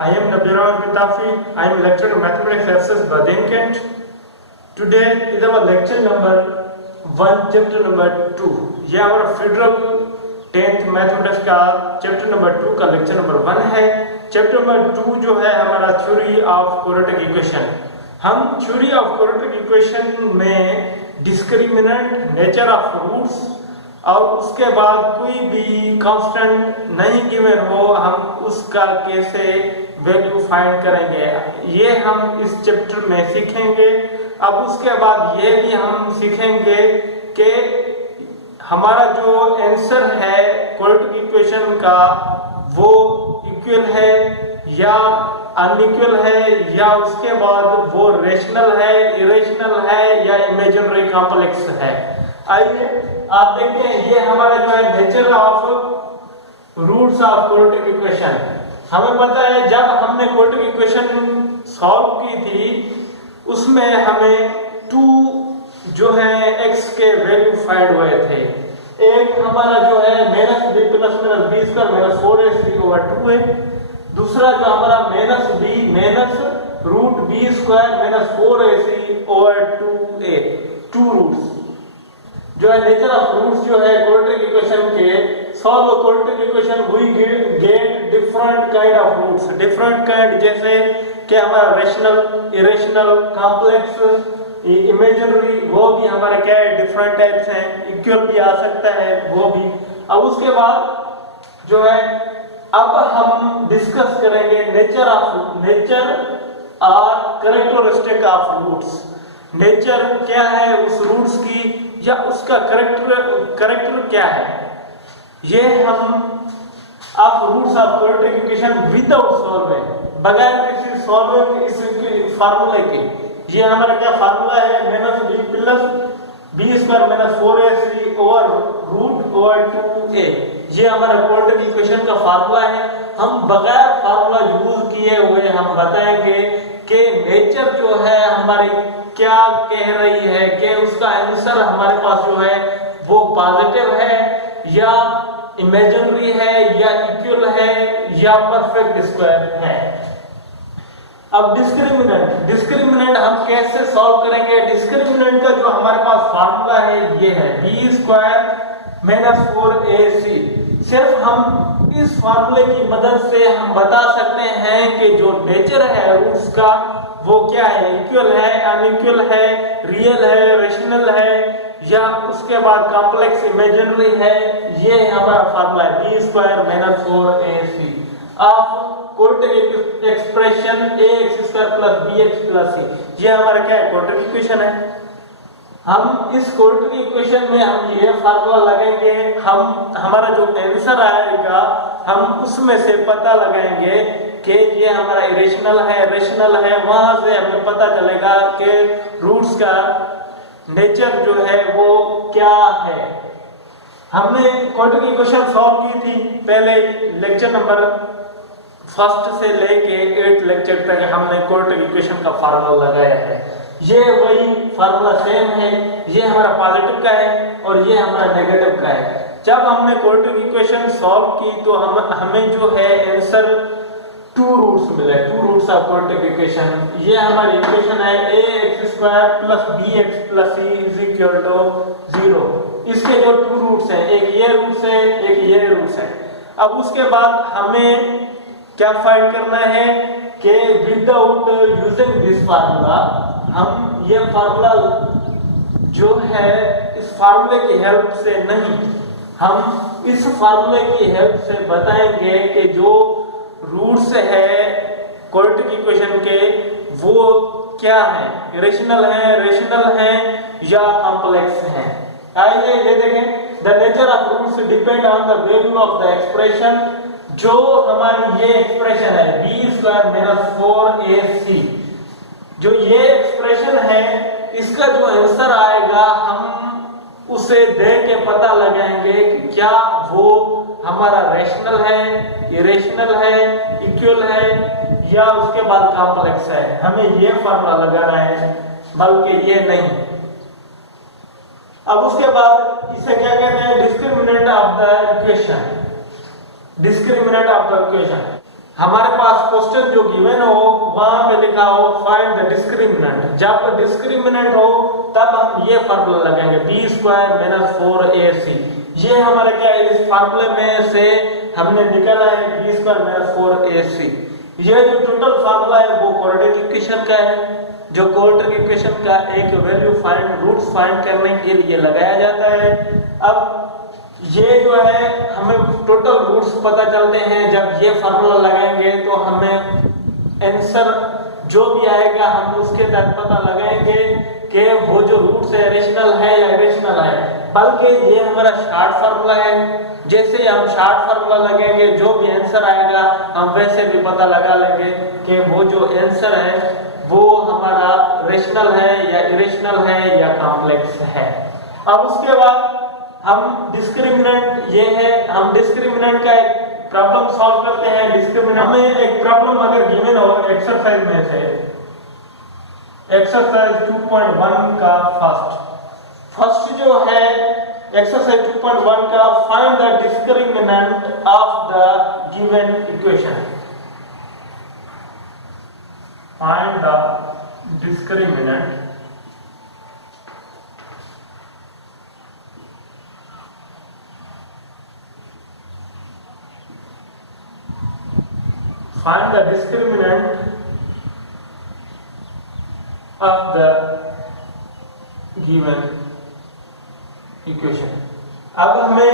I am Nabirawan Pitafi. I am lecturer in mathematics SS Badin Kent. Today is our lecture number 1, chapter number 2. ये हमारा federal 10th mathematics का chapter number 2 का lecture number 1 है। Chapter number 2 जो है हमारा theory of quadratic equation. हम theory of quadratic equation में डिस्क्रिमिनेंट, नेचर ऑफ रूट्स और उसके बाद कोई भी कांस्टेंट नहीं गिवन हो हम उसका कैसे वैल्यू फाइंड करेंगे, ये हम इस चैप्टर में सीखेंगे। अब उसके बाद ये भी हम सीखेंगे कि हमारा जो आंसर है क्वाड्रेटिक इक्वेशन का वो इक्वल है या अनइक्वल है, या उसके बाद वो रेशनल है, इरेशनल है या इमेजिनरी कॉम्प्लेक्स है। आइए आप देखते हैं, ये हमारा जो है nature of roots of quadratic equation. हमें पता है जब हमने क्वाड्रेटिक इक्वेशन सॉल्व की थी उसमें हमें 2 जो है x के वैल्यू फाइंड हुए थे। एक हमारा जो है -b plus -b square minus 4ac over 2 है। दूसरा जो हमारा -b minus root b square minus 4ac over 2a, 2 roots जो है नेचर ऑफ रूट्स जो है क्वाड्रेटिक इक्वेशन के solve quadratic equation we get different kind of roots. Different kind जैसे कि हमारा रेशनल, इरेशनल, कॉम्प्लेक्स, इमेजिनरी, वो भी हमारे क्या है डिफरेंट टाइप्स हैं। इक्वल भी आ सकता है वो भी। अब उसके बाद जो है अब हम डिस्कस करेंगे नेचर और कैरेक्टरिस्टिक ऑफ रूट्स। नेचर क्या है उस रूट्स की या उसका करेक्टर क्या है, ये हम of roots of quadratic equation without solving, बगैर किसी सॉल्विंग इस फार्मूले के। ये हमारा क्या फार्मूला है, -b plus b square minus 4ac over root over 2a। ये हमारा क्वाड्रेटिक इक्वेशन का फार्मूला है। हम बगैर फार्मूला यूज किए हुए हम बताएंगे कि नेचर जो है हमारी क्या कह रही है, कि उसका आंसर हमारे पास जो है वो पॉजिटिव है या इमेजिनरी है या इक्वल है या परफेक्ट स्क्वायर है। अब डिस्क्रिमिनेंट हम कैसे सॉल्व करेंगे। डिस्क्रिमिनेंट का जो हमारे पास फार्मूला है ये है b स्क्वायर माइनस 4ac। सिर्फ हम इस फार्मूले की मदद से हम बता सकते हैं कि जो नेचर है रूट्स का वो क्या है, इक्वल है, अनइक्वल है, रियल है, रेशनल है या उसके बाद कॉम्प्लेक्स, इमेजिनरी है। ये हमारा फार्मूला है b square minus 4ac of quadratic expression ax square plus bx plus c। ये हमारा क्या है क्वाड्रेटिक इक्वेशन है। हम इस क्वाड्रेटिक इक्वेशन में हम ये फार्मूला लगेंगे, हम हमारा जो आंसर आएगा हम उसमें से पता लगाएंगे कि ये हमारा इरेशनल है, रेशनल है। वहां से हमें पता चलेगा कि रूट्स का नेचर जो है वो क्या है। हमने क्वाड्रेटिक इक्वेशन सॉल्व की थी पहले लेक्चर नंबर 1 से लेके 8 लेक्चर तक हमने क्वाड्रेटिक इक्वेशन का फार्मूला लगाया है। ये वही फार्मूला सेम है, ये हमारा पॉजिटिव का है और ये हमारा नेगेटिव का है। जब हमने क्वाड्रेटिक इक्वेशन सॉल्व की तो हमें जो है आंसर 2 रूट्स मिले, 2 रूट्स ऑफ क्वाड्रेटिक इक्वेशन। ये हमारी इक्वेशन है ax square plus bx plus c is equal to 0। इसके जो 2 रूट्स हैं, एक ये रूट्स है, एक ये रूट्स है। अब उसके बाद हमें क्या फाइंड करना है कि विदाउट यूजिंग दिस फार्मूला, हम ये फार्मूला जो है इस फार्मूले की हेल्प से नहीं, हम इस फार्मूले की हेल्प से बताएंगे कि जो रूट्स है क्वाड्रेटिक इक्वेशन के वो क्या है, इरेशनल है, रेशनल है या कॉम्प्लेक्स है। आइए ये देखें, the nature of roots depend on the value of the expression. जो हमारी ये एक्सप्रेशन है b स्क्वायर माइनस 4ac, जो ये एक्सप्रेशन है इसका जो आंसर आएगा हम उसे देख के पता लगाएंगे कि क्या वो हमारा रेशनल है, इरेशनल है, इक्वल है या उसके बाद कॉम्प्लेक्स है। हमें ये फार्मूला लगाना है बल्कि ये नहीं। अब उसके बाद इसे क्या कहते हैं, discriminant of the equation. Discriminant of the equation हमारे पास क्वेश्चन जो गिवन हो वहां पे लिखा हो फाइंड द डिस्क्रिमिनेंट, जब डिस्क्रिमिनेंट हो तब हम ये फार्मूला लगाएंगे b स्क्वायर माइनस 4ac। ये हमारा क्या है, इस फार्मूले में से हमने निकाला है b स्क्वायर माइनस 4ac। ये जो टोटल फार्मूला है वो क्वाड्रेटिक इक्वेशन का है, जो क्वाड्रेटिक इक्वेशन का एक वैल्यू फाइंड रूट्स फाइंड करने के लिए लगाया जाता है। अब ये जो है हमें टोटल रूट्स पता चलते हैं, जब ये फार्मूला लगाएंगे तो हमें आंसर जो भी आएगा हम उसके तहत पता लगाएंगे कि वो जो रूट्स है रेशनल है या इरेशनल है, बल्कि ये हमारा शॉर्ट फार्मूला है। जैसे हम शॉर्ट फार्मूला लगाएंगे जो भी आंसर आएगा हम वैसे भी पता लगा लेंगे कि वो जो आंसर है वो हमारा रेशनल है या इरेशनल है या कॉम्प्लेक्स है। अब उसके बाद हम डिस्क्रिमिनेंट, ये है हम डिस्क्रिमिनेंट का एक प्रॉब्लम सॉल्व करते हैं। डिस्क्रिमिनेंट हमें एक प्रॉब्लम अगर गिवन हो एक्सरसाइज में से, एक्सरसाइज 2.1 का फर्स्ट जो है एक्सरसाइज 2.1 का find the discriminant of the given equation. Find the discriminant find the discriminant of the given equation। अब हमें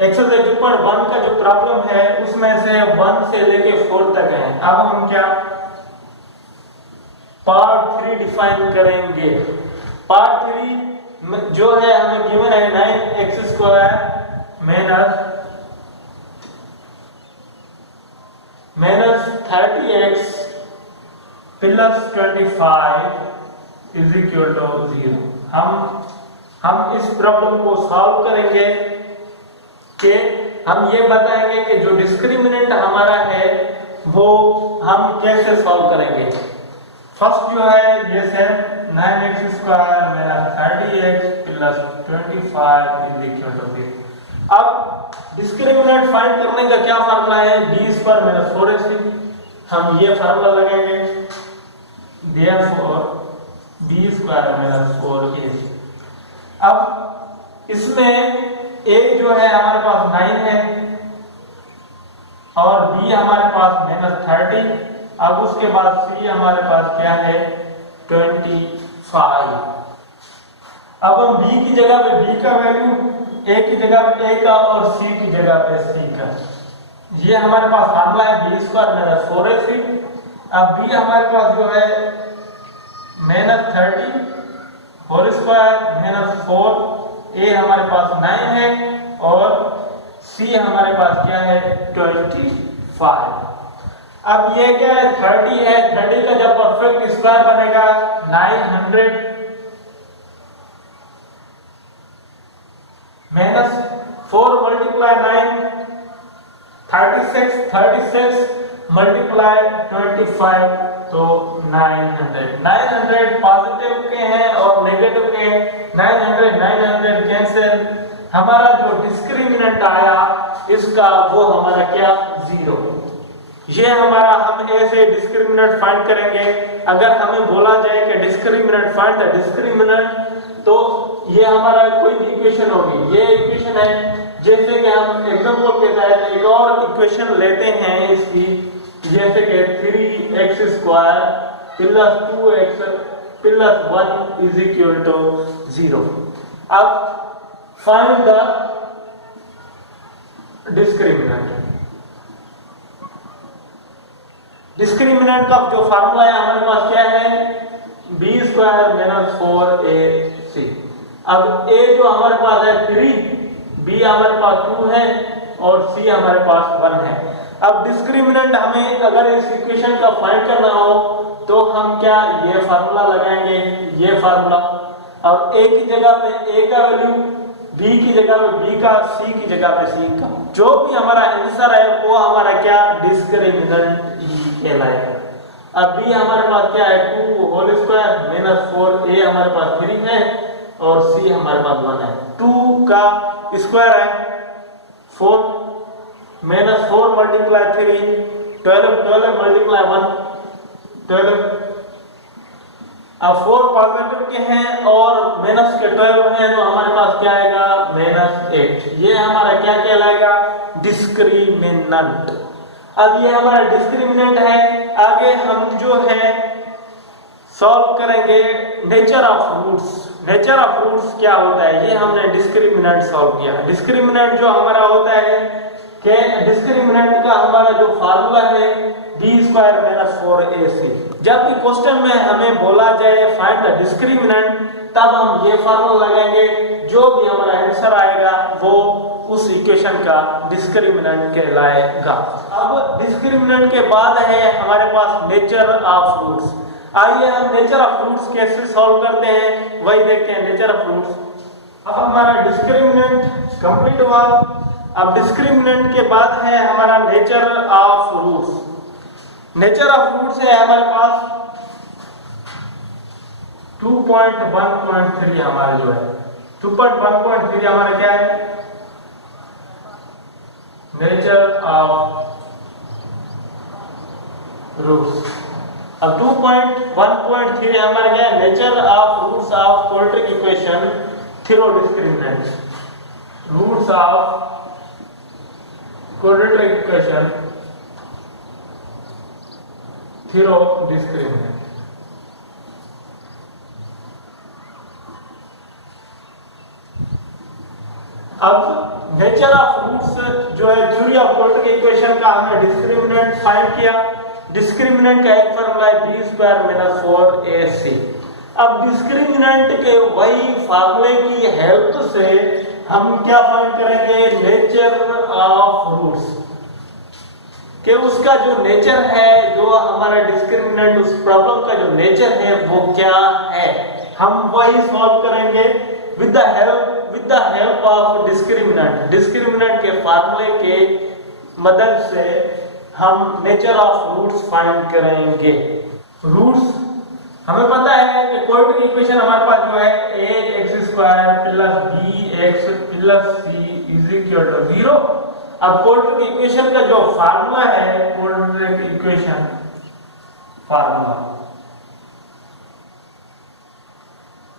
एक्सरसाइज 2.1 का जो प्रॉब्लम है उसमें से 1 से लेके 4 तक है। अब हम क्या पार्ट 3 डिफाइन करेंगे। पार्ट 3 जो है हमें गिवन है 9x square minus 30x plus 25 is equal to 0। हम इस प्रॉब्लम को सॉल्व करेंगे कि हम ये बताएंगे कि जो डिस्क्रिमिनेंट हमारा है वो हम कैसे सॉल्व करेंगे। फर्स्ट जो है ये है 9x square minus 30x plus 25 is equal to 0। अब डिस्क्रिमिनेंट फाइंड करने का क्या फार्मूला है, b स्क्वायर माइनस 4ac। हम ये फार्मूला लगाएंगे, therefore b square minus 4ac। अब इसमें a जो है हमारे पास 9 है और b हमारे पास माइनस 30। अब उसके बाद c हमारे पास क्या है 25। अब हम b की जगह पे b का वैल्यू, a की जगह पे a का और c की जगह पे c का, ये हमारे पास फार्मूला है b स्क्वायर माइनस 4ac। अब b हमारे पास जो है minus 30 whole square minus 4, a हमारे पास 9 है और c हमारे पास क्या है 25। अब ये क्या है 30 है, 30 का जब परफेक्ट स्क्वायर बनेगा 900 माइनस 4 मल्टीप्लाई 9 36 मल्टीप्लाई 25 तो 900 पॉजिटिव के हैं और नेगेटिव के हैं। 900 कैंसिल, हमारा जो डिस्क्रिमिनेंट आया इसका वो हमारा क्या 0। ये हमारा हम ऐसे डिस्क्रिमिनेंट फाइंड करेंगे। अगर हमें बोला जाए कि डिस्क्रिमिनेंट फाइंड द डिस्क्रिमिनेंट तो ये हमारा कोई भी इक्वेशन होगी, ये इक्वेशन है। जैसे कि हम एग्जांपल के तहत एक और इक्वेशन लेते हैं इसकी, जैसे कि 3x square plus 2x plus 1 is equal to 0। अब फाइंड द डिस्क्रिमिनेंट। डिस्क्रिमिनेंट का जो फार्मूला है हमारे पास क्या है b स्क्वायर माइनस 4ac। अब a जो हमारे पास है 3, b हमारे पास 2 है और c हमारे पास 1 है। अब डिस्क्रिमिनेंट हमें अगर इस इक्वेशन का फाइंड करना हो तो हम क्या ये फार्मूला लगाएंगे, ये फार्मूला, और a की जगह पे a का वैल्यू, b की जगह पे b का, c की जगह पे c का, जो भी हमारा आंसर है वो हमारा क्या डिस्क्रिमिनेंट ही कहलाएगा। अब b हमारे पास क्या है 2 होल स्क्वायर माइनस 4, a हमारे पास 3 है और c हमारे पास 1 है। 2 का स्क्वायर है 4 माइनस 4 मल्टीप्लाई 3 12 मल्टीप्लाई 1 12। अब 4 पॉजिटिव के हैं और माइनस के 12 हैं तो हमारे पास क्या आएगा -8। ये हमारा क्या कहलाएगा डिस्क्रिमिनेंट। अब ये हमारा डिस्क्रिमिनेंट है। आगे हम जो है सॉल्व करेंगे nature of roots. Nature of roots क्या होता है ये हमने डिस्क्रिमिनेंट सॉल्व किया। डिस्क्रिमिनेंट जो हमारा होता है कि डिस्क्रिमिनेंट का हमारा जो फार्मूला है b² - 4ac। जब भी क्वेश्चन में हमें बोला जाए फाइंड द डिस्क्रिमिनेंट तब हम ये फार्मूला लगाएंगे, जो भी हमारा आंसर आएगा वो उस इक्वेशन का डिस्क्रिमिनेंट कहलाएगा। अब डिस्क्रिमिनेंट के बाद है हमारे पास नेचर ऑफ रूट्स। आइए हम नेचर ऑफ रूट्स कैसे सॉल्व करते हैं वही देखते हैं। नेचर ऑफ रूट्स, अब हमारा डिस्क्रिमिनेंट कंप्लीट हुआ। अब डिस्क्रिमिनेंट के बाद है हमारा nature of roots. Nature of roots है हमारे पास 2.1.3 हमारा जो है 2.1.3 हमारा क्या है नेचर ऑफ रूट्स। अब 2.1.3 हमारा क्या है nature of roots of quadratic equation through discriminant. Roots of quadratic equation through discriminant. अब नेचर ऑफ रूट्स जो है थ्योरी ऑफ क्वाड्रेटिक इक्वेशन का हमने डिस्क्रिमिनेंट फाइंड किया। डिस्क्रिमिनेंट का एक फार्मूला है b² - 4ac। अब डिस्क्रिमिनेंट के वही फार्मूले की हेल्प से हम क्या फाइंड करेंगे नेचर ऑफ रूट्स कि उसका जो नेचर है, जो हमारा डिस्क्रिमिनेंट उस प्रॉब्लम का जो नेचर है वो क्या है, हम वही सॉल्व करेंगे with the help of discriminant. Discriminant के फार्मूले के मदद से हम नेचर ऑफ रूट्स फाइंड करेंगे। रूट्स हमें पता है कि क्वाड्रेटिक इक्वेशन हमारे पास जो है ax² + bx + c = 0। अब क्वाड्रेटिक इक्वेशन का जो फार्मूला है quadratic equation formula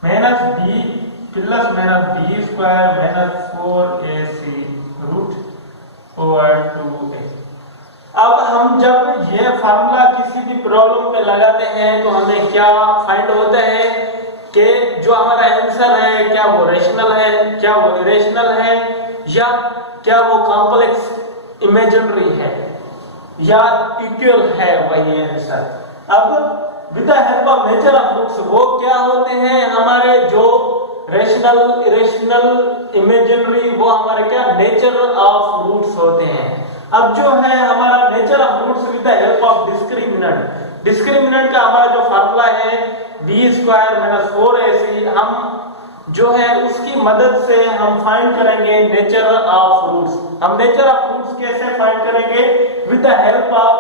-b + -b² - 4ac √2a। अब हम जब ये फार्मूला किसी भी प्रॉब्लम पे लगाते हैं तो हमें क्या फाइंड होता है कि जो हमारा आंसर है क्या वो रेशनल है, क्या वो इरेशनल है, या क्या वो कॉम्प्लेक्स इमेजिनरी है या इक्वल है वही आंसर। अब with the help of nature of roots वो क्या होते हैं हमारे जो रेशनल इरेशनल इमेजिनरी वो हमारे क्या नेचर ऑफ रूट्स होते हैं। अब जो है हमारा nature of roots with the help of discriminant. Discriminant का हमारा जो फार्मूला है b² - 4ac। हम जो है उसकी मदद से हम फाइंड करेंगे नेचर ऑफ रूट्स। हम नेचर ऑफ रूट्स कैसे फाइंड करेंगे with the help of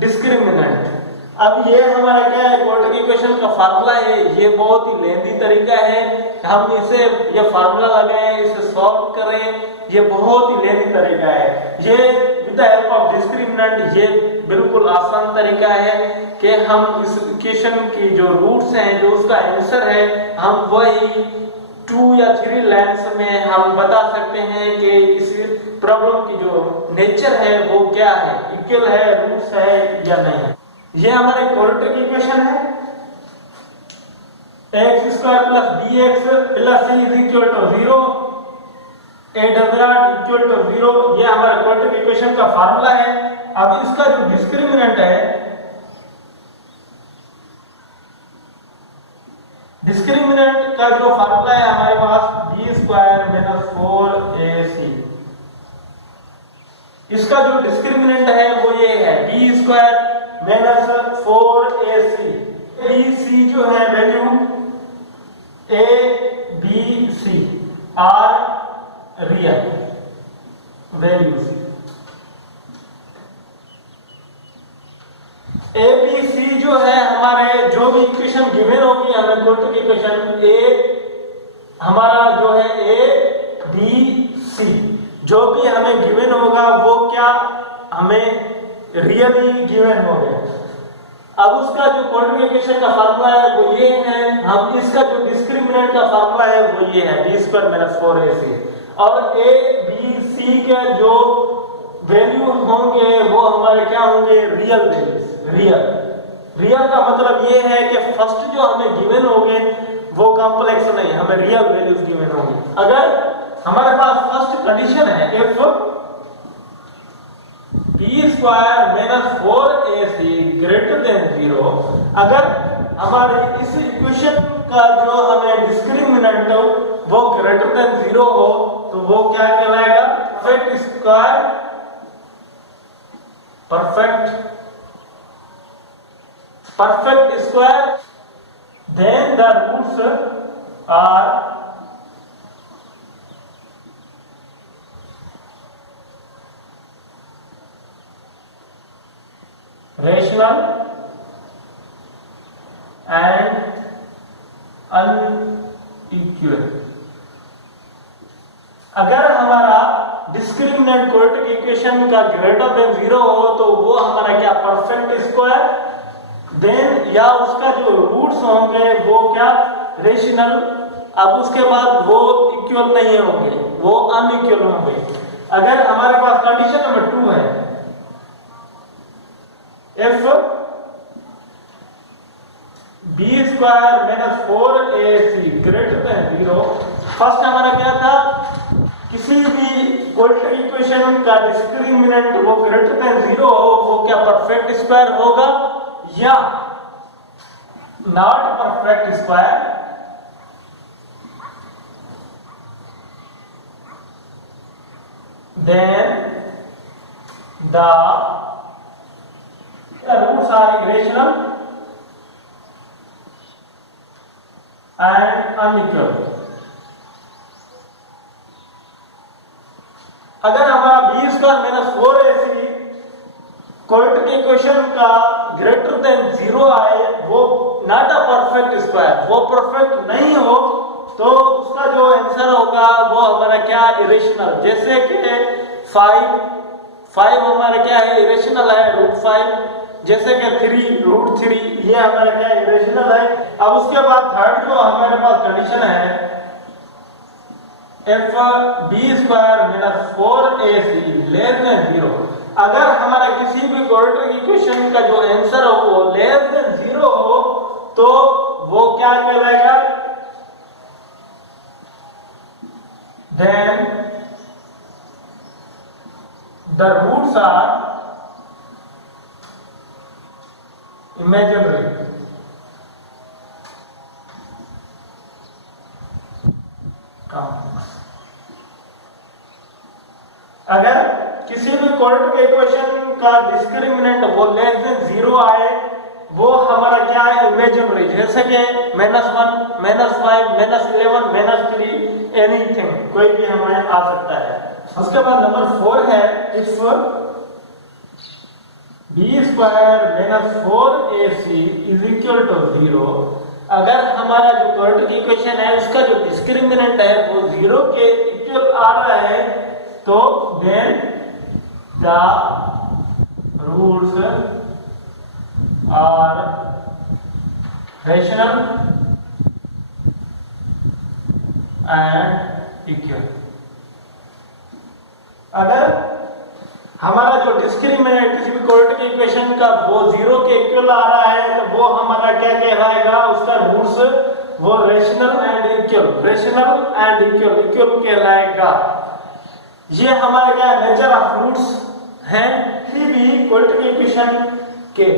discriminant. अब ये हमारा क्या है क्वाड्रेटिक इक्वेशन का फार्मूला है। ये बहुत ही लेंथी तरीका है, हम इसे ये फार्मूला लगाएं, इसे सॉल्व करें, ये बहुत ही लेंथी तरीका है। ये with the help of discriminant ये बिल्कुल आसान तरीका है कि हम इस इक्वेशन की जो रूट्स हैं, जो उसका आंसर है, हम वही 2 या 3 लाइन्स में हम बता सकते हैं कि इस प्रॉब्लम की जो नेचर है वो क्या है, इक्वल है, रूट्स है या नहीं। ये हमारे क्वाड्रेटिक इक्वेशन है ax² + bx + c = 0 a = 0। ये हमारा क्वाड्रेटिक इक्वेशन का फार्मूला है। अब इसका जो डिस्क्रिमिनेंट है, डिस्क्रिमिनेंट का जो फार्मूला है हमारे पास b² - 4ac। इसका जो डिस्क्रिमिनेंट है वो ये है b² - 4ac। bc जो है value a b c are real values. A B C जो है हमारे जो भी इक्वेशन गिवन होगी हमें क्वाड्रेटिक इक्वेशन ए हमारा जो है ए बी सी जो भी हमें गिवन होगा वो क्या हमें रियली गिवन हो गया। अब उसका जो क्वाड्रेटिक इक्वेशन का फार्मूला है वो ये है, हम इसका जो डिस्क्रिमिनेंट का फार्मूला है वो ये है b² - 4ac, और a b c के जो वैल्यू होंगे वो हमारे क्या होंगे, रियल वैल्यूज। रियल का मतलब ये है कि फर्स्ट जो हमें गिवन होंगे वो कॉम्प्लेक्स नहीं, हमें रियल वैल्यूज गिवन होंगे। अगर हमारे पास फर्स्ट कंडीशन है if b² - 4ac greater than 0, अगर हमारे इस इक्वेशन का जो हमें डिस्क्रिमिनेंट वो ग्रेटर देन 0 हो तो वो क्या कहलाएगा, perfect square, then the roots are rational and unequal। अगर हमारा डिस्क्रिमिनेंट क्वाड्रेटिक इक्वेशन का ग्रेटर देन 0 हो तो वो हमारा क्या, परफेक्ट स्क्वायर, देन या उसका जो रूट्स होंगे वो क्या, रेशनल। अब उसके बाद वो इक्वल नहीं होंगे, वो अनइक्वल होंगे। अगर हमारे पास कंडीशन नंबर 2 है, if b² - 4ac greater than 0, first हमारा क्या था, किसी भी क्वाड्रेटिक इक्वेशन का डिस्क्रिमिनेंट वो ग्रेटर देन 0 हो वो क्या, परफेक्ट स्क्वायर होगा या not perfect square. Then the roots are irrational and unequal। अगर हमारा b² - 4ac क्वाड्रेटिक इक्वेशन का ग्रेटर देन 0 आए, वो नॉट अ परफेक्ट स्क्वायर, वो परफेक्ट नहीं हो तो उसका जो आंसर होगा वो हमारा क्या, इरेशनल। जैसे कि 5 हमारा क्या है, इरेशनल है, √5। जैसे कि 3 √3 ये हमारा क्या, इरेशनल है। अब उसके बाद थर्ड जो हमारे पास कंडीशन है, if b² - 4ac less than 0, अगर हमारा किसी भी क्वाड्रेटिक इक्वेशन का जो आंसर हो वो लेस देन 0 हो तो वो क्या कहलाएगा, then the roots are imaginary। अगर किसी भी क्वाड्रेटिक इक्वेशन का डिस्क्रिमिनेंट वो लेस देन 0 आए वो हमारा क्या है, इमेजिनरी। जैसे कि -1 -5 -11 -3 एनीथिंग, कोई भी हमें आ सकता है। उसके बाद नंबर 4 है, if b² - 4ac is equal to 0, अगर हमारा जो क्वाड्रेटिक इक्वेशन है उसका जो डिस्क्रिमिनेंट है वो 0 के इक्वल आ रहा है तो then the roots are rational and equal. अगर हमारा जो डिस्क्रिमिनेंट किसी भी क्वाड्रेटिक इक्वेशन का वो 0 के इक्वल आ रहा है तो वो हमारा क्या कहलाएगा, उसका रूट्स वो रेशनल एंड इक्वल कहलाएगा। ये हमारे क्या नेचर ऑफ रूट्स हैं किसी भी क्वाड्रेटिक इक्वेशन के।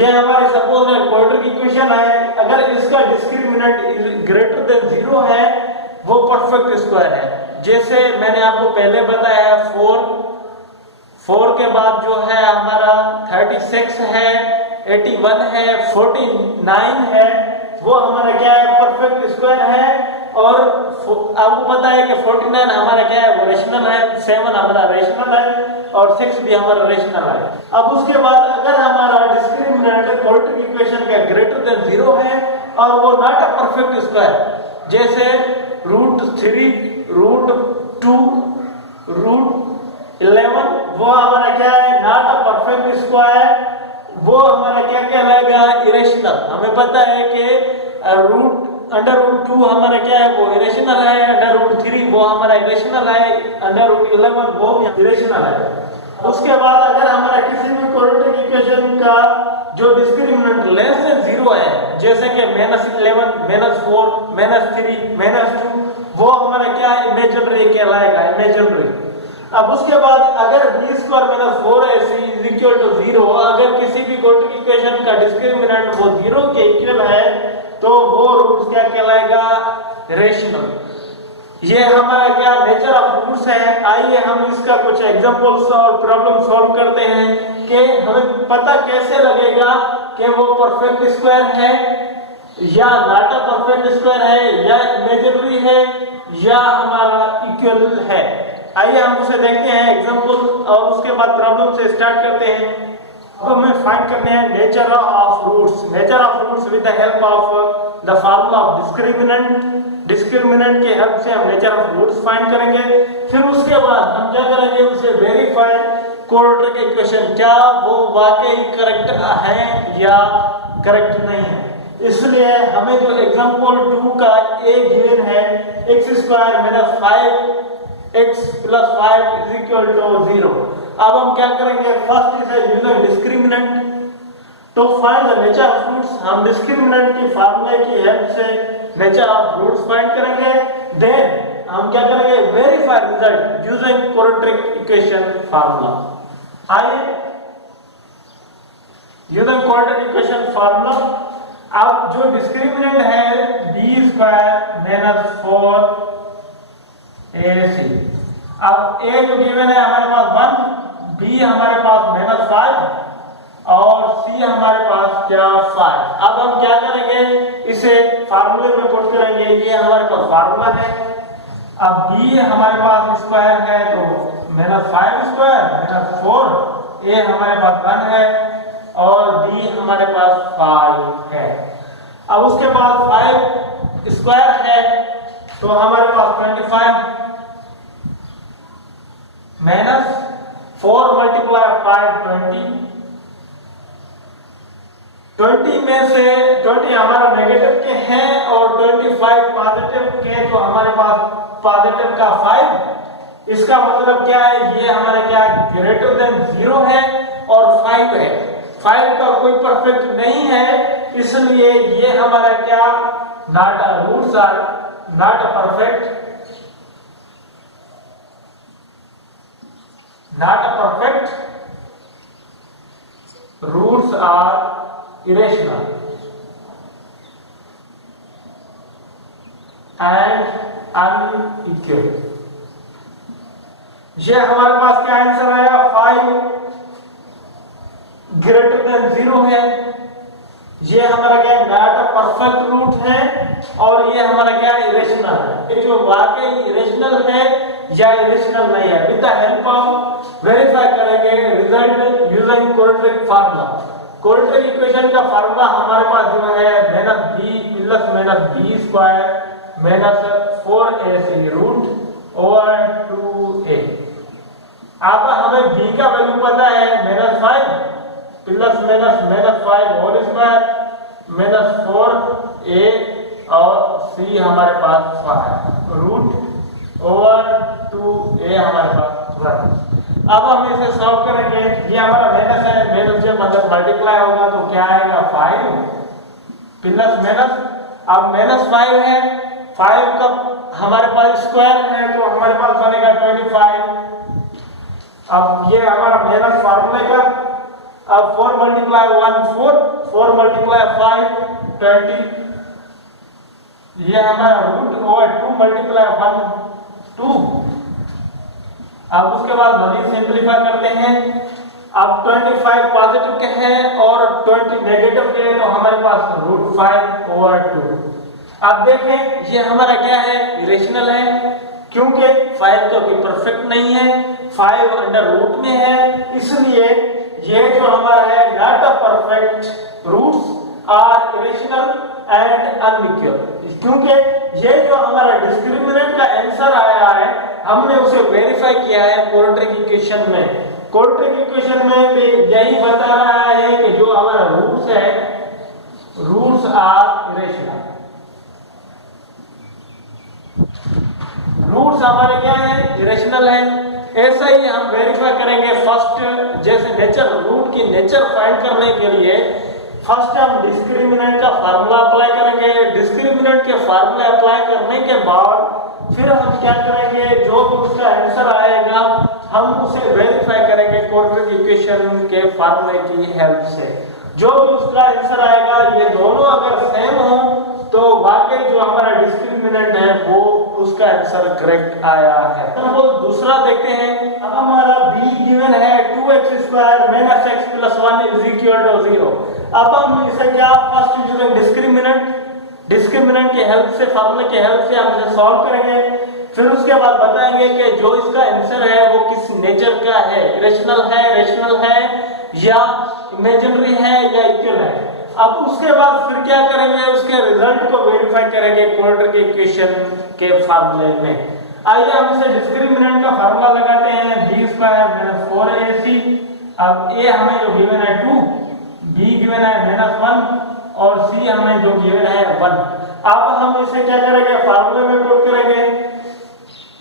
ये हमारे सपोज क्वाड्रेटिक इक्वेशन है, अगर इसका डिस्क्रिमिनेंट ग्रेटर देन 0 है वो परफेक्ट स्क्वायर है। जैसे मैंने आपको पहले बताया 4 के बाद जो है हमारा 36 है, 81 है, 49 है, वो हमारा क्या है, परफेक्ट स्क्वायर है। और आपको पता है कि 49 हमारा क्या है, वो रेशनल है, 7 हमारा रेशनल है और 6 भी हमारा रेशनल है। अब उसके बाद अगर हमारा डिस्क्रिमिनेंट क्वाड्रेटिक इक्वेशन का ग्रेटर देन 0 है और वो नॉट अ परफेक्ट स्क्वायर, जैसे √3 √2 √11 वो हमारा क्या है, not a perfect perfect square वो हमारा क्या कहलाएगा, इरेशनल। हमें पता है कि रूट अंडर रूट 2 हमारा क्या है, वो इरेशनल है, अंडर रूट 3 वो हमारा इरेशनल है, अंडर रूट 11 वो भी इरेशनल है। उसके बाद अगर हमारा किसी भी क्वाड्रेटिक इक्वेशन का जो डिस्क्रिमिनेंट लेस देन 0 है, जैसे कि -11, -4, -3, -2, वो हमारा क्या इमेजिनरी कहलाएगा, इमेजिनरी। अब उसके बाद अगर b square minus 4ac is equal to 0, अगर किसी भी क्वाड्रेटिक इक्वेशन का डिस्क्रिमिनेंट वो 0 के इक्वल है तो वो रूट्स क्या कहलाएगा, रेशनल। ये हमारा क्या नेचर ऑफ रूट्स है। आइए हम इसका कुछ एग्जांपल्स और प्रॉब्लम सॉल्व करते हैं कि हमें पता कैसे लगेगा कि वो परफेक्ट स्क्वायर है या नॉट अ परफेक्ट स्क्वायर है, या इमेजिनरी है, या हमारा इक्वल है। आइए हम उसे देखते हैं एग्जांपल और उसके बाद प्रॉब्लम से स्टार्ट करते हैं। अब हमें फाइंड करने हैं nature of roots. Nature of roots with the help of the formula of discriminant. Discriminant के हेल्प से हम नेचर ऑफ रूट्स फाइंड करेंगे। फिर उसके बाद हम क्या करेंगे, उसे वेरीफाई क्वाड्रेटिक इक्वेशन क्या वो वाकई करेक्ट है या करेक्ट नहीं है। इसलिए हमें जो एग्जांपल 2 का ए गिवन है, x² - 5x + 5 = 0। अब हम क्या करेंगे, first is using discriminant to find the nature of roots. हम डिस्क्रिमिनेंट की फार्मूले की हेल्प से नेचर ऑफ रूट्स फाइंड करेंगे। देन हम क्या करेंगे, verify result using quadratic equation formula. आइए यूजिंग क्वाड्रेटिक इक्वेशन फार्मूला। अब जो डिस्क्रिमिनेंट है b² - 4ac, अब a जो गिवन है हमारे पास 1, b हमारे पास -5 और c हमारे पास क्या 5। अब हम क्या करेंगे, इसे फार्मूले में पुट करेंगे। ये हमारे पास फार्मूला है। अब b हमारे पास स्क्वायर है तो -5² - 4, a हमारे पास 1 है और d हमारे पास 5 है। अब उसके बाद 5 स्क्वायर है तो हमारे पास 25 माइनस 4 × 5 20 में से 20 हमारा नेगेटिव के हैं और 25 पॉजिटिव के, तो हमारे पास पॉजिटिव का 5। इसका मतलब क्या है, ये हमारा क्या ग्रेटर देन 0 है और 5 है। 5 का कोई परफेक्ट नहीं है, इसलिए ये हमारा क्या not a roots are not a perfect, not a perfect, roots are irrational and unequal। ये हमारे पास क्या आंसर आया, 5 ग्रेटर देन 0 है। ये हमारा क्या नॉट अ परफेक्ट रूट है और ये हमारा क्या इरेशनल है। ये जो वाकई इरेशनल है या इरेशनल नहीं है, with the help of verify करेंगे result using quadratic formula. Quadratic equation का फार्मूला हमारे पास जो है -b + -b² - 4ac √/2a। अब हमें b का वैल्यू पता है -5 + -5 होल स्क्वायर -4a और c हमारे पास 5 √/2a हमारे पास 1। अब हम इसे सॉल्व करेंगे। ये हमारा माइनस है, माइनस जब मतलब मल्टीप्लाई होगा तो क्या आएगा 5 प्लस माइनस। अब -5 है, 5 का हमारे पास स्क्वायर है तो हमारे पास बनेगा 25। अब ये हमारा माइनस फार्मूले का। अब 4 × 1 4, 4 × 5 20। ये हमारा √/2 × 1 2। अब उसके बाद वही सिंपलीफाई करते हैं। अब 25 पॉजिटिव के हैं और 20 नेगेटिव के हैं तो हमारे पास √5/2। अब देखें ये हमारा क्या है, इरेशनल है क्योंकि 5 तो अभी परफेक्ट नहीं है, 5 अंडर रूट में है, इसलिए ये जो हमारा है not a perfect roots are irrational and unequal. क्योंकि ये जो हमारा डिस्क्रिमिनेंट का आंसर आया है हमने उसे वेरीफाई किया है क्वाड्रेटिक इक्वेशन में, क्वाड्रेटिक इक्वेशन में भी यही बता रहा है कि जो हमारा रूट्स है, रूट्स आर इरेशनल। रूट्स हमारे क्या है? इरेशनल है। ऐसा ही हम वेरीफाई करेंगे फर्स्ट, जैसे नेचर, रूट की नेचर फाइंड करने के लिए फर्स्ट हम डिस्क्रिमिनेंट का फार्मूला अप्लाई करेंगे। डिस्क्रिमिनेंट के फार्मूला अप्लाई करने के बाद फिर हम क्या करेंगे, जो भी उसका आंसर आएगा हम उसे वेरीफाई करेंगे क्वाड्रेटिक इक्वेशन के फार्मूले की हेल्प से। जो भी उसका आंसर आएगा, ये दोनों अगर सेम हो तो वाकई जो हमारा डिस्क्रिमिनेंट है वो उसका आंसर करेक्ट आया है। तो दूसरा देखते हैं। अब हमारा b गिवन है 2x² - x + 1 = 0। अब हम इसे क्या, फर्स्ट यूजिंग डिस्क्रिमिनेंट की हेल्प से, फार्मूले की हेल्प से हम इसे सॉल्व करेंगे। फिर उसके बाद बताएंगे कि जो इसका आंसर है वो किस नेचर का है, रेशनल है, रेशनल है या इमेजिनरी है या इक्वल है। अब उसके बाद फिर क्या करेंगे, उसके रिजल्ट को वेरीफाई करेंगे क्वाड्रेटिक इक्वेशन के फार्मूले में। आइए हम इसे डिस्क्रिमिनेंट का फार्मूला लगाते हैं, b² - 4ac। अब a हमें जो गिवन है 2, b गिवन है -1 और c हमें जो गिवन है 1। अब हम इसे क्या करेंगे, फार्मूले में पुट करेंगे।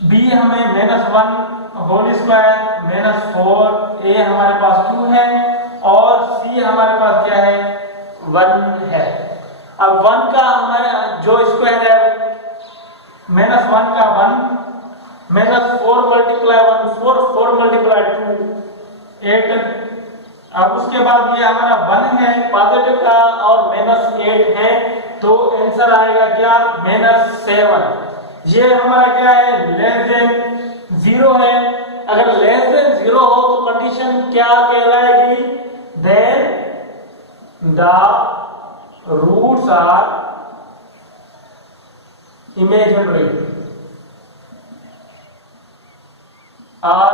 b हमें -1 होल स्क्वायर -4, a हमारे पास 2 है और c हमारे पास क्या है, 1 है। अब 1 का हमारा जो स्क्वायर है, -1 का 1, -4 × 1 4, 4 × 2 8। अब उसके बाद ये हमारा 1 है पॉजिटिव का और -8 है, तो आंसर आएगा क्या, -7। ये हमारा क्या है, लेस देन 0 है। अगर लेस देन 0 हो तो कंडीशन क्या कहलाएगी, then the roots are imaginary और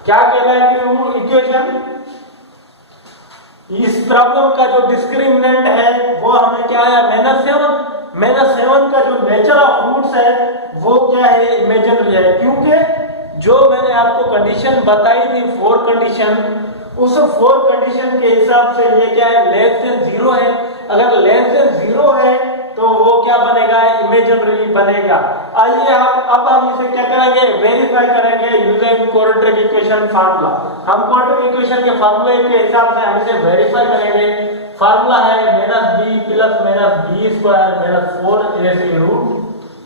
क्या कहलाएगी इक्वेशन। इस प्रॉब्लम का जो डिस्क्रिमिनेंट है वो हमें क्या है, -7 का जो नेचर ऑफ रूट्स है वो क्या है, इमेजिनरी है। क्योंकि जो मैंने आपको कंडीशन बताई थी, 4 कंडीशन, उस 4 कंडीशन के हिसाब से ये क्या है, लेस देन 0 है। अगर लेस देन 0 है तो वो क्या बनेगा, इमेजिनरी बनेगा। आइए अब हम इसे क्या करेंगे, वेरीफाई करेंगे यूजिंग क्वाड्रेटिक इक्वेशन फार्मूला। हम क्वाड्रेटिक इक्वेशन के फार्मूले के हिसाब से हम इसे वेरीफाई करेंगे। फार्मूला है -b + -b² -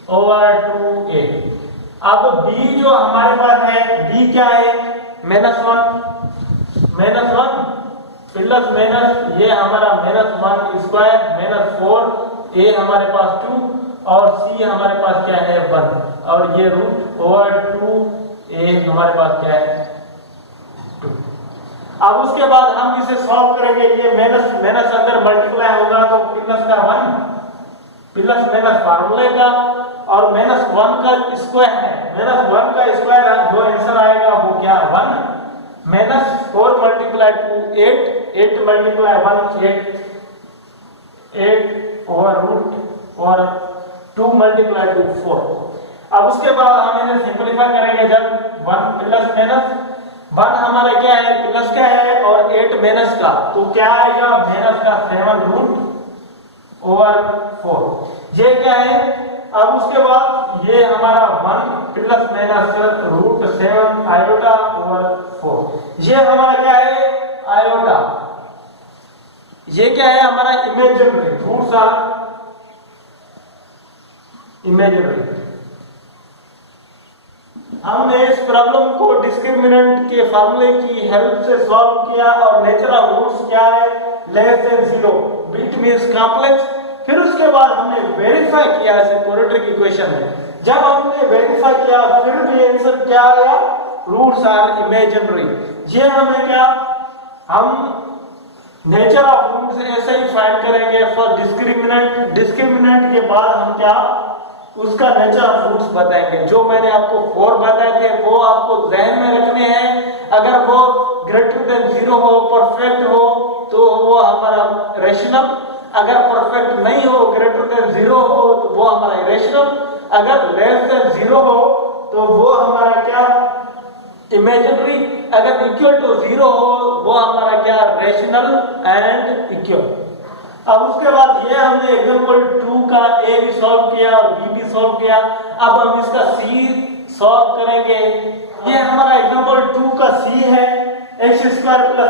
4ac√2a। अब b जो हमारे पास है, b क्या है, -1 प्लस ये हमारा -1² -4, a हमारे पास 2 और c हमारे पास क्या है, 1 और ये √2a हमारे पास क्या है, 2। अब उसके बाद हम इसे सॉल्व करेंगे। ये माइनस अगर मल्टीप्लाई होगा तो प्लस का 1, प्लस फार्मूले का और -1 का स्क्वायर है। -1 का स्क्वायर जो आंसर आएगा वो क्या, 1 -4 × 2 8, 8 × 1 8 और √2 और 2 × 2 4। अब उसके बाद हम इन्हें सिंपलीफाई करेंगे। जब 1 + -1 हमारा क्या है, प्लस का है और 8 माइनस का, तो क्या आएगा, माइनस का 7√4। ये क्या है। अब उसके बाद ये हमारा 1 + -√7 आयोटा ओवर 4। ये हमारा क्या है, आयोटा। ये क्या है, हमारा इमेजिनरी, रूट्स आर इमेजिनरी। हमने इस प्रॉब्लम को डिस्क्रिमिनेंट के फार्मूले की हेल्प से सॉल्व किया और नेचर ऑफ रूट्स क्या है, less than 0, which means complex. फिर उसके बाद हमने वेरीफाई किया इसे क्वाड्रेटिक इक्वेशन में। जब हमने वेरीफाई किया फिर भी आंसर क्या आया, रूट्स आर इमेजिनरी। ये हमें क्या, हम नेचर ऑफ रूट्स ऐसे ही फाइंड करेंगे फॉर डिस्क्रिमिनेंट। डिस्क्रिमिनेंट के बाद हम क्या, उसका नेचर ऑफ रूट्स बताएंगे। जो मैंने आपको 4 बताए थे वो आपको ध्यान में रखने हैं। अगर वो ग्रेटर देन 0 हो, परफेक्ट हो, तो वो हमारा रेशनल। अगर परफेक्ट नहीं हो, ग्रेटर देन 0 हो, तो वो हमारा इरेशनल। अगर लेस देन 0 हो तो वो हमारा क्या, इमेजिनरी अगर इक्वल टू 0 हो वो हमारा क्या रेशनल एंड इक्वल। अब उसके बाद ये हमने एग्जांपल 2 का ए भी सॉल्व किया और बी भी सॉल्व किया। अब हम इसका सी सॉल्व करेंगे। ये हमारा एग्जांपल 2 का सी है x² +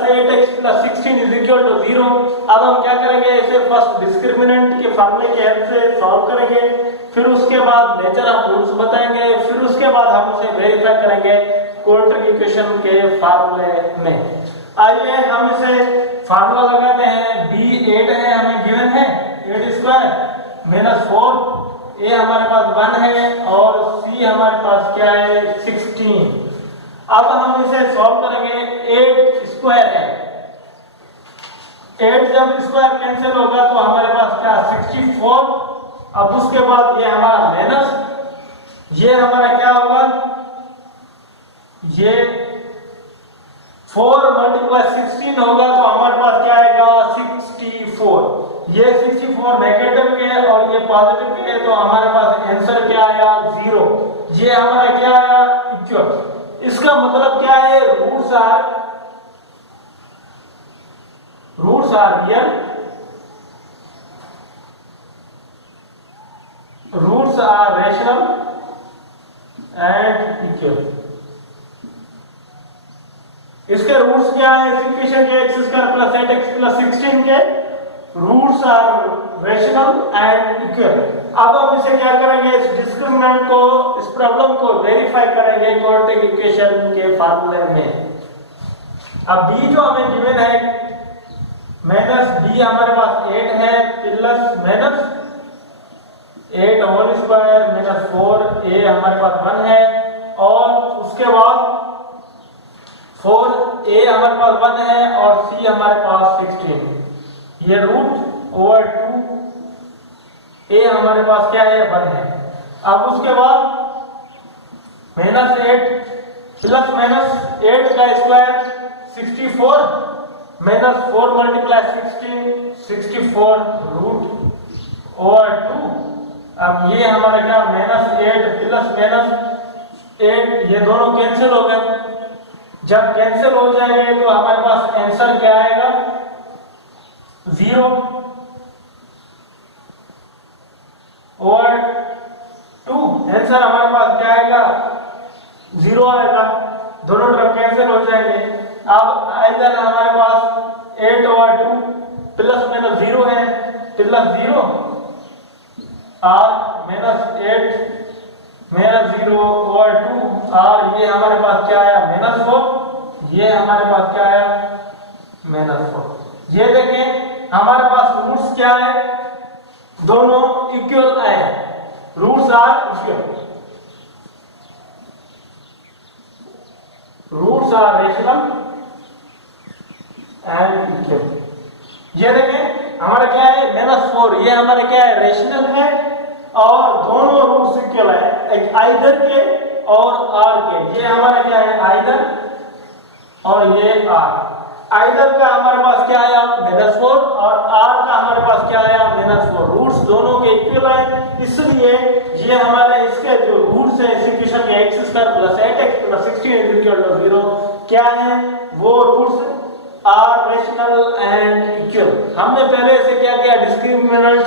8x + 16 = 0। अब हम क्या करेंगे, इसे फर्स्ट डिस्क्रिमिनेंट के फार्मूले की हेल्प से सॉल्व करेंगे, फिर उसके बाद नेचर ऑफ रूट्स बताएंगे, फिर उसके बाद हम उसे वेरीफाई करेंगे क्वाड्रेटिक इक्वेशन के फार्मूले में। आइए हम इसे फार्मूला लगाते हैं। b 8 है हमें गिवन है, 8² - 4 a हमारे पास 1 है और c हमारे पास क्या है 16। अब हम इसे सॉल्व करेंगे। 8 स्क्वायर है, 8 जब स्क्वायर कैंसिल होगा तो हमारे पास क्या 64। अब उसके बाद ये हमारा माइनस, ये हमारा क्या होगा, ये 4 × 16 होगा तो हमारे पास क्या आएगा 64। ये 64 नेगेटिव के और ये पॉजिटिव के, तो हमारे पास आंसर क्या आया 0। ये हमारा क्या आया इक्वल। इसका मतलब क्या है, roots are real, roots are rational and equal. इसके रूट्स क्या है इस इक्वेशन के, x² + 8x + 16 के roots are rational and equal. अब हम इसे क्या करेंगे, इस डिस्क्रिमिनेंट को, इस प्रॉब्लम को वेरीफाई करेंगे क्वाड्रेटिक इक्वेशन के फार्मूले में। अब b जो हमें गिवन है -b हमारे पास 8 है प्लस -8 होल स्क्वायर -4 a हमारे पास 1 है और उसके बाद 4 a हमारे पास 1 है और c हमारे पास 16। ये रूट ओवर 2 a हमारे पास क्या है 1 है। अब उसके बाद -8 प्लस -8 का स्क्वायर 64 -4 × 16 64 रूट ओवर 2। अब ये हमारा क्या -8 प्लस -8 ये दोनों कैंसिल हो गए। जब कैंसिल हो जाएंगे तो हमारे पास आंसर क्या आएगा 0 ओवर 2। आंसर हमारे पास क्या आएगा 0 आएगा, दोनों तरफ कैंसिल हो जाएंगे। अब इधर हमारे पास 8 ओवर 2 प्लस -0 है, प्लस 0 और -8 -0 ओवर 2 और ये हमारे पास क्या आया -4। ये हमारे पास क्या आया -4। ये देखें हमारे पास रूट्स क्या है, दोनों इक्वल आए, roots are equal, roots are rational and equal. ये देखें हमारा क्या है -4, ये हमारा क्या है रेशनल है और दोनों रूट्स इक्वल है, एक आइदर के और आर के। ये हमारा क्या है आइदर और ये आर। आइदर का हमारे पास क्या आया -4 और आर का हमारे पास क्या आया -4। रूट्स दोनों के इक्वल है, इसलिए ये हमारे इसके जो रूट्स है इस इक्वेशन के x² + 8x + 16 = 0 क्या है, वो roots are rational and equal. हमने पहले से क्या किया, डिस्क्रिमिनेंट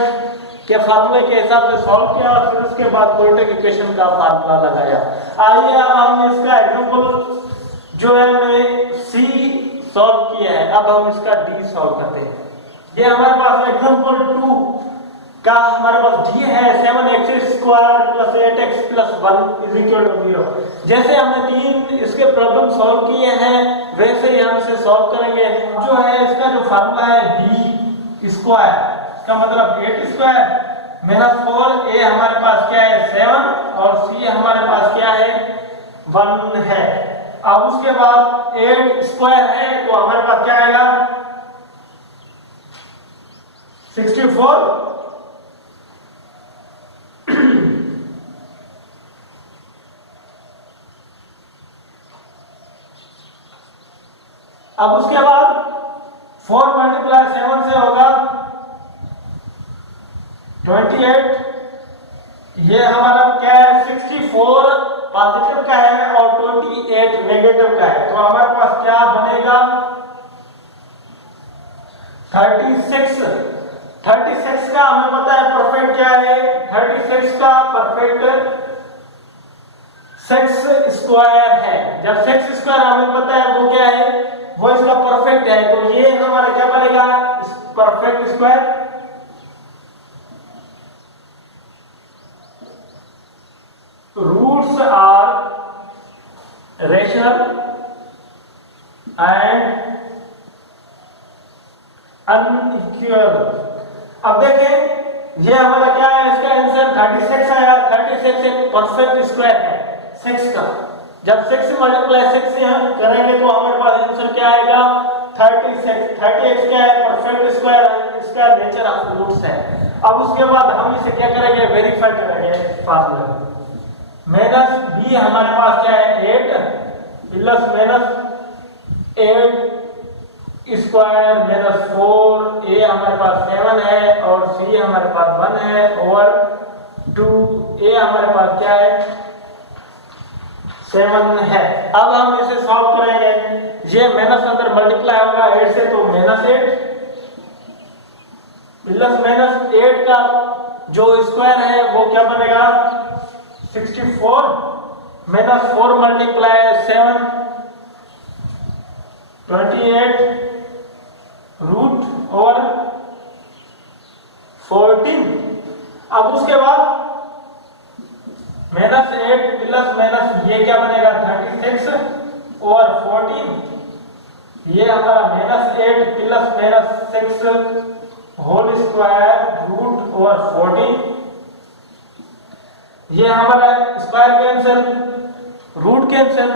के फार्मूले के हिसाब से सॉल्व किया और फिर उसके बाद क्वाड्रेटिक इक्वेशन का फार्मूला लगाया। आइए अब हम इसका एग्जांपल जो है हमने सी सॉल्व किया है, अब हम इसका डी सॉल्व करते हैं। ये हमारे पास एग्जांपल 2 का हमारे पास डी है 7x² + 8x + 1 = 0। जैसे हमने 3 इसके प्रॉब्लम सॉल्व किए हैं वैसे ही हम इसे सॉल्व करेंगे। जो है इसका जो फार्मूला है b², इसका मतलब 8² -4 a हमारे पास क्या है 7 और c हमारे पास क्या है 1 है। अब उसके बाद 8² है तो हमारे पास क्या आएगा 64। अब उसके बाद 4 × 7 से होगा 28। ये हमारा क्या है 64 पॉजिटिव का है और 28 नेगेटिव का है, तो हमारे पास क्या बनेगा 36 का हमें पता है परफेक्ट क्या है, 36 का परफेक्ट 6 स्क्वायर है। जब 6 स्क्वायर हमें पता है वो क्या है, वो इसका परफेक्ट है, तो ये हमारा क्या बनेगा perfect square. Roots are rational and unequal. अब देखें ये हमारा क्या है, इसका आंसर 36 आया। 36 एक परफेक्ट स्क्वायर है 6 का। जब 6 से मल्टीप्लाई 6 से हम करेंगे तो हमारे पास आंसर क्या आएगा 36। 36 क्या है परफेक्ट स्क्वायर है, इसका नेचर ऑफ रूट्स है। अब उसके बाद हम इसे क्या करेंगे वेरीफाई करेंगे फार्मूला में। माइनस बी हमारे पास क्या है 8 प्लस माइनस 8 स्क्वायर माइनस 4, ए हमारे पास 7 है और सी हमारे पास 1 है ओवर 2, ए हमारे पास क्या है 7 है। अब हम इसे सॉल्व करेंगे, ये माइनस अंदर मल्टीप्लाई होगा 8 से, तो माइनस 8 प्लस माइनस 8 का जो स्क्वायर है वो क्या बनेगा 64 माइनस 4 मल्टीप्लाई 7 28 रूट ओवर 14। अब उसके बाद माइनस 8 प्लस माइनस ये क्या बनेगा 36 ओवर 14। ये हमारा minus 8 plus minus 6 whole square root over 14। ये हमारा स्क्वायर कैंसिल, रूट कैंसिल।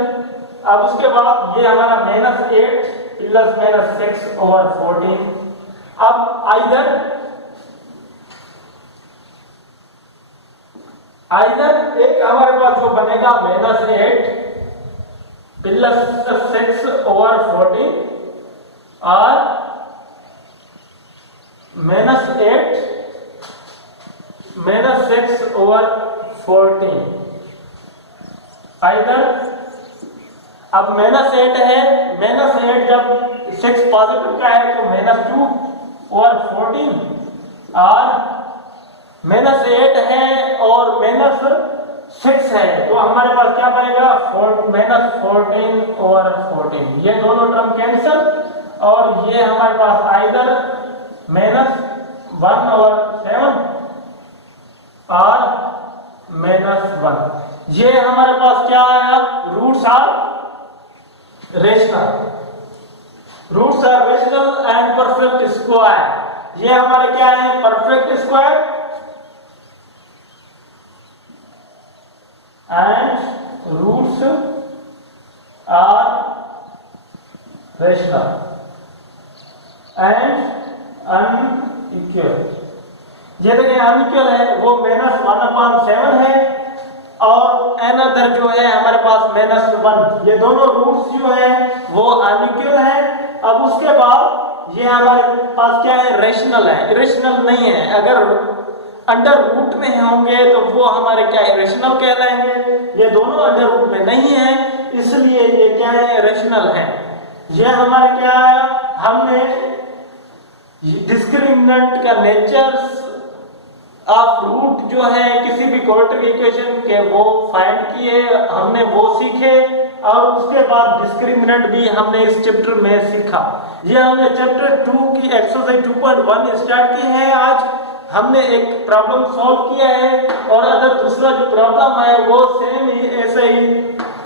अब उसके बाद ये हमारा माइनस 8 प्लस माइनस 6 ओवर 14। अब आइदर एक हमारे पास जो बनेगा माइनस 8 प्लस 6 ओवर 14 और माइनस 8 माइनस 6 ओवर 14 आइदर। अब माइनस 8 है, माइनस 8 जब 6 पॉजिटिव का है तो माइनस 2 ओवर 14 और माइनस 8 है और माइनस 6 है, तो हमारे पास क्या बनेगा माइनस 14 ओवर 14। ये दोनों टर्म कैंसिल और ये हमारे पास आइदर माइनस 1 ओवर 7 और माइनस 1। ये हमारे पास क्या आया roots are rational, roots are rational and perfect square. ये हमारे क्या है perfect square and roots are rational and unequal. ये देखिए अनइक्वल है वो माइनस 1/7 है और अनदर जो है हमारे पास माइनस 1। ये दोनों रूट्स जो है वो अनइक्वल है। अब उसके बाद ये हमारे पास क्या है रेशनल है, इरेशनल नहीं है। अगर अंडर रूट में होंगे तो वो हमारे क्या इरेशनल कहलाएंगे। ये दोनों अंडर रूट में नहीं है इसलिए ये क्या है रेशनल है। ये हमारे क्या है हमने डिस्क्रिमिनेंट का नेचर ऑफ रूट जो है किसी भी क्वाड्रेटिक इक्वेशन के वो फाइंड किए हमने, वो सीखे और उसके बाद डिस्क्रिमिनेंट भी हमने इस चैप्टर में सीखा। ये हमने चैप्टर 2 की एक्सरसाइज 2.1 स्टार्ट की है। आज हमने एक प्रॉब्लम सॉल्व किया है और अगर दूसरा जो प्रॉब्लम है वो सेम ही ऐसे ही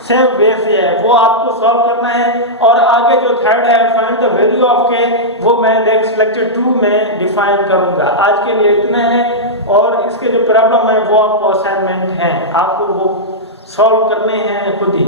सेम वे से है, वो आपको सॉल्व करना है। और आगे जो थर्ड है फाइंड द वैल्यू ऑफ के, वो मैं नेक्स्ट लेक्चर 2 में डिफाइन करूंगा। आज के लिए इतना है और इसके जो प्रॉब्लम है वो आपको असाइनमेंट है, आपको वो सॉल्व करने हैं खुद ही।